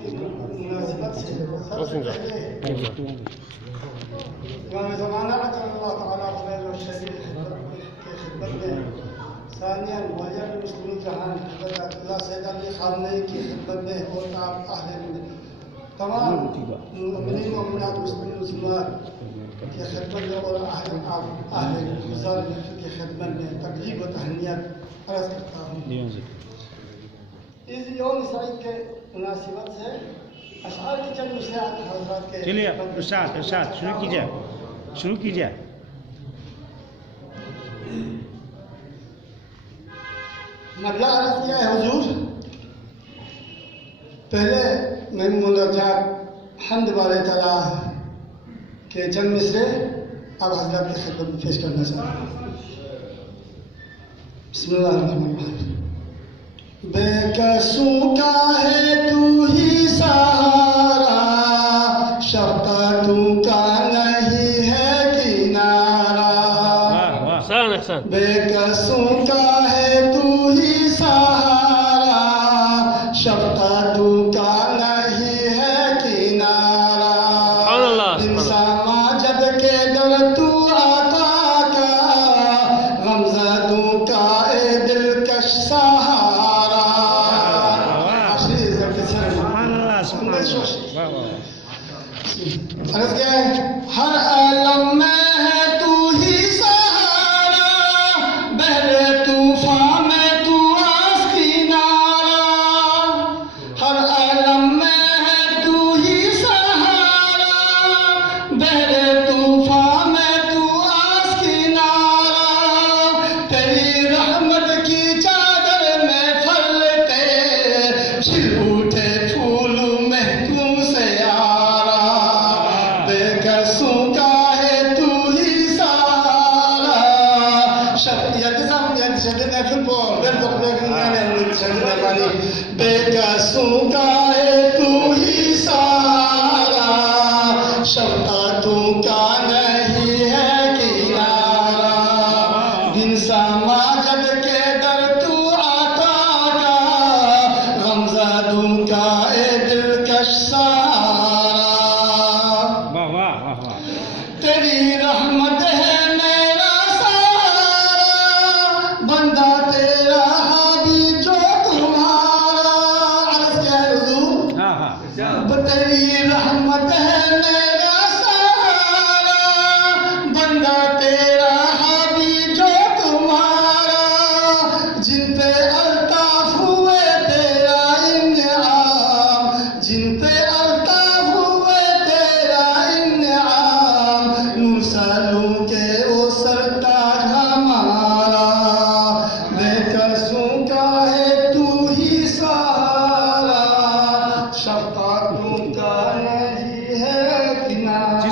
की मुनासिबत से सबसे पहले इमाम ज़माना अल्लाह ताला ख़ैर व शरीफ के खिदमत में ثانی मुअय्यद मुस्लिम जहान हज़रत अल्लाह सैयद अली ख़ामनेई की खिदमत में और तमाम मुमिनीन मुमिनात मुस्लिम मुसलमान की खिदमत में और अहले गुज़ार महफ़िल की खिदमत में तबलीग व तहनियत अर्ज़ करता हूँ। इस यौम सईद के मुनासिबत से अशआर की चंद नसीहत हज़रात के चलिए इरशाद शुरू कीजिए। मबला अर्ज़ किया है हुजूर, पहले मैं मुनाजात हम्द बारे तआला के चंद मिसरे अब हज़रात की खिदमत में पेश करना चाहता हूँ। बिस्मिल्लाहिर्रहमानिर्रहीम। बेकसों का है तू ही सहारा, शफ़क़तों का नहीं है किनारा। बेकसों का है तू ही सहारा, शफ़क़तों का नहीं है किनारा। इंसान माजद के दर तू आता का, गमज़दों का ए दिलकश सहारा। अर्ज़ क्या है? हर आलम में है तू ही सहारा, बहरे तूफान में तू आस किनारा। हर आलम में है तू ही सहारा, बहरे तूफान में तू आस किनारा। तेरी रहमत की चादर में फलते खिल उठे फूल महकूम से यारा। बेकसों का है तू ही सहारा, बेकसों का है तू ही सहारा, शफ़क़तों का नहीं है किनारा। दिन समाजद के दर तू आता का, गमज़दों का ए दिलकश सहारा। तेरी रहमत है मेरा सहारा, बंदा तेरा हादी जो तुम्हारा। अर्ज़ क्या है हुजूर? तेरी रहमत है मेरा सहारा, बंदा तेरा हादी जो तुम्हारा। जिन पे अल्ताफ हुए तेरा इन्याम, जिन पे अल्ताफ हुए तेरा इन्याम, मुरसलों के वो सरताज हमारा। बेकसों का है तू ही सहारा, शफ़क़तों का नहीं है किनारा।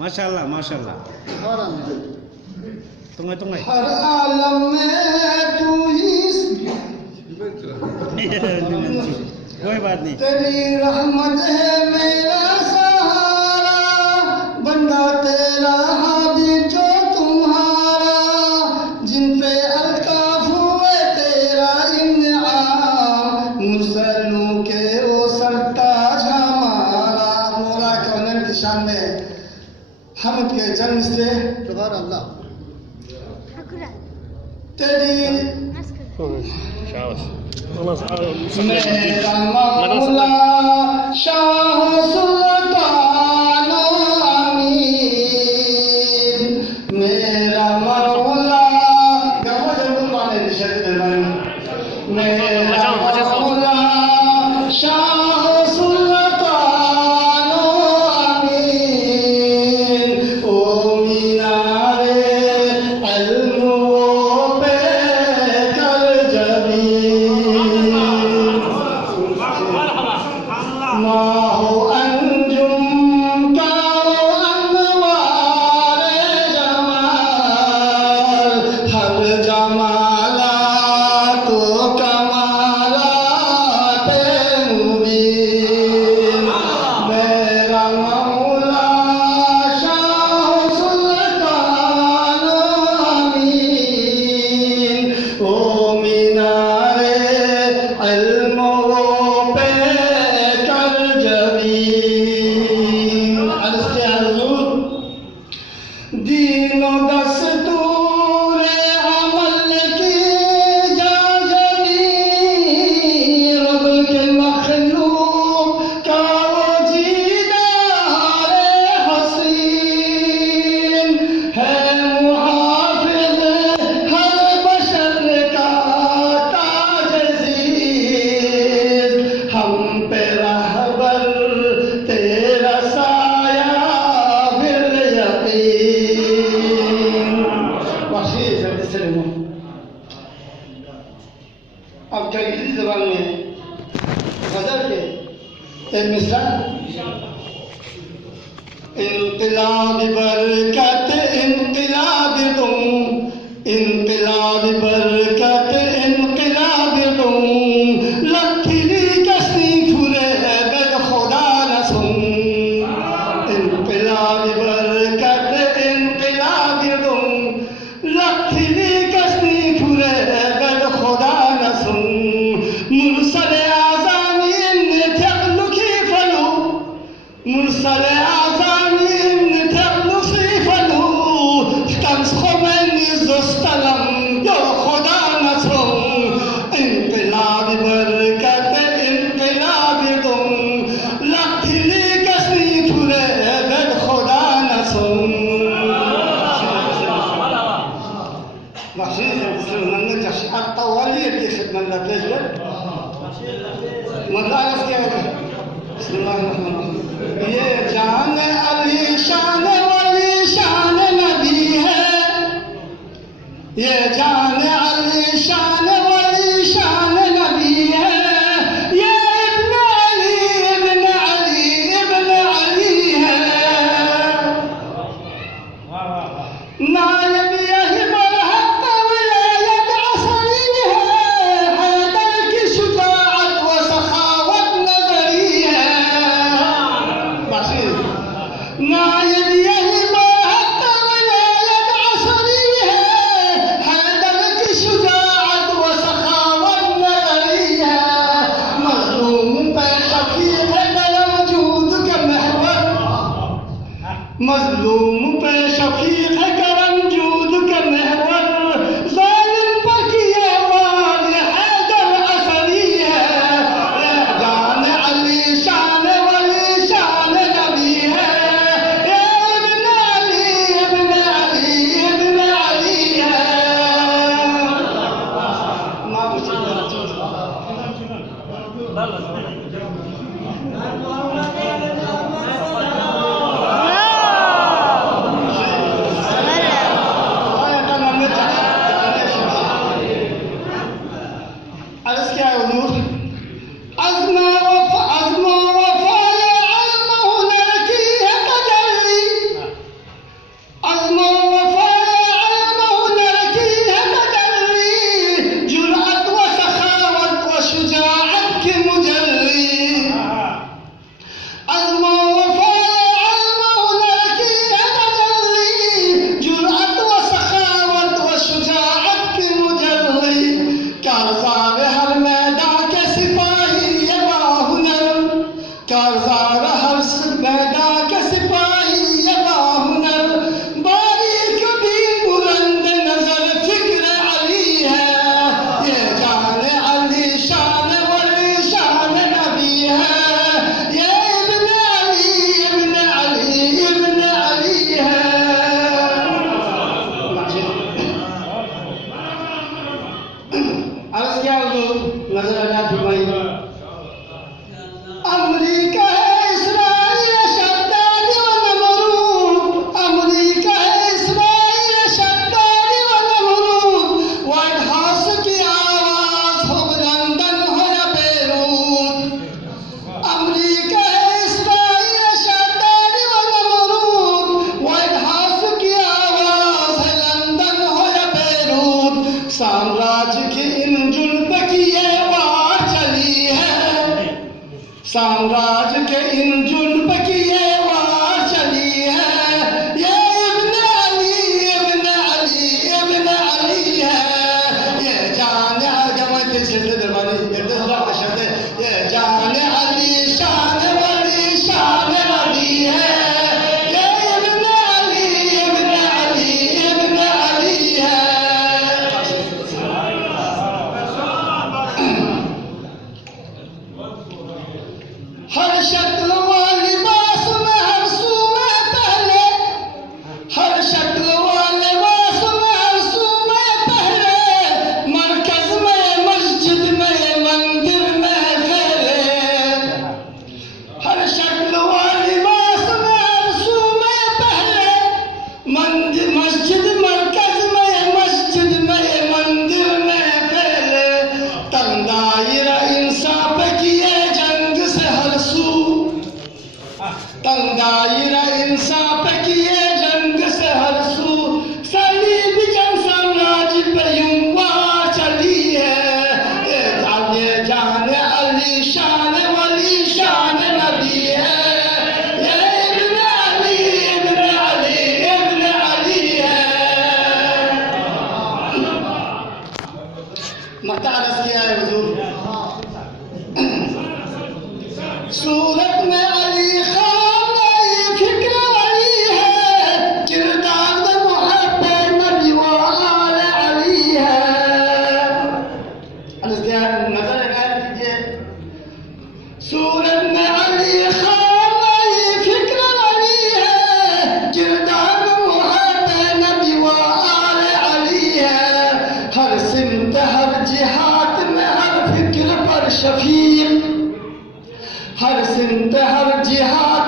माशाल्लाह माशाल्लाह। तुम्हें हर आलम में है तू ही, कोई बात नहीं। तेरी रहमत है मेरा सहारा, बंदा तेरा हादी जो तुम्हारा। जिन पे अल्ताफ हुए तेरा इन्याम, मुरसलों के वो सरताज हमारा। मौला कौनैन की शान में हमद के चंद मिसरे। तेरी मेरा मौला शाह सुल्तान अमीर, मेरा मौला मेरा मौला शाह सुल्तान अमीर। ओ मीनारे इल्म पे कर जबीन, माहो अंजुम का अनवारे जमाल। हर जमाला तो कमालाते मुबीन। मेरा मौला शाह सुल्तान अमीर, अब अंग्रेजी जबान में गजल के एक मिसरा इनकलाब बरकत इनकलाब दूं इनकलाब बरकत इनकलाब दूं लखली कसनी फुरे बद खुदा नसूं इनकलाब बरकत इनकलाब दूं लखली कसनी फुरे बद खुदा नसूं मुरसल आज़ानी ने तखलुकी फलू मुरसल ये जान अली शान वाली शान नबी है ये जान अली शान वाली शान नबी है ये इब्न अली इब्न अली इब्न अली है नायब यही बरहत विलायत असली है हैदर की शुजाअत व सखावत नजरी है नायब यही बरहत विलायत असली है हैदर की शुजाअत व सखावत नजरी है मजलूम पे शफीक है करम जूद का महवर मजलूम पे शफीक है करम जूद का महवर जालिम पर किए वार हैदर असरी है ये जान अली शान वली शान नबी है ये इब्न अली इब्न अली इब्न अली है अर्ज़ क्या है हुजूर अज़्मा वफ़ा ये अज़्म हुनर की है तजल्ली अज़्मा वफ़ा ये अज़्म हुनर की है तजल्ली जुरअत व सखावत व शुजाअत की मुजल्ली अज़्मा वफ़ा ये अज़्म हुनर की है तजल्ली जुरअत व सखावत व शुजाअत की मुजल्ली कारज़ार हर मैदान के सिपाही ये बाहुनर कारज़ार हर मैदान के सिपाही ये बाहुनर बारीक भी बुलंद नजर फिक्र अली है ये जान अली शान वली शान नबी है ये इब्न अली इब्न अली इब्न अली है अर्ज़ क्या हुजूर नजर आना फरमाई अमरीका है इस्राइल शद्दाद व नमरूद अमरीका है इस्राइल शद्दाद व नमरूद व्हाइट हाउस की आवाज हो लंदन हो या बेरूत अमरीका है इस्राइल शद्दाद व नमरूद व्हाइट हाउस की आवाज है लंदन हो या बेरूत साम्राज्य की इन जुल्म की ये वार चली है साम्राज्य के इन जुल्म की ये वार चली है ये इब्न अली इब्न अली इब्न अली है ये जान अगमत से दरबारी ये जान अली शान वली शान नबी है ये इब्न अली इब्न अली इब्न अली है हर शक्ल व लिबास में हर सू में पहले हर शक्ल व लिबास में हर सू में पहले मरकज में मस्जिद में मक्ता अर्ज किया है हुजूर। सूरत में अली खान नई फिक्र अली है, किरदार में मुहब्बत नबी व आल अली है। अर्ज किया है, नजर लगाए कीजिए। सूरत में अली खान नई फिक्र अली है, किरदार में मुहब्बत नबी व आल अली है। हर सिमत हर जिहाद में हर फिक्र पर शफीक, हर सिमत हर जिहाद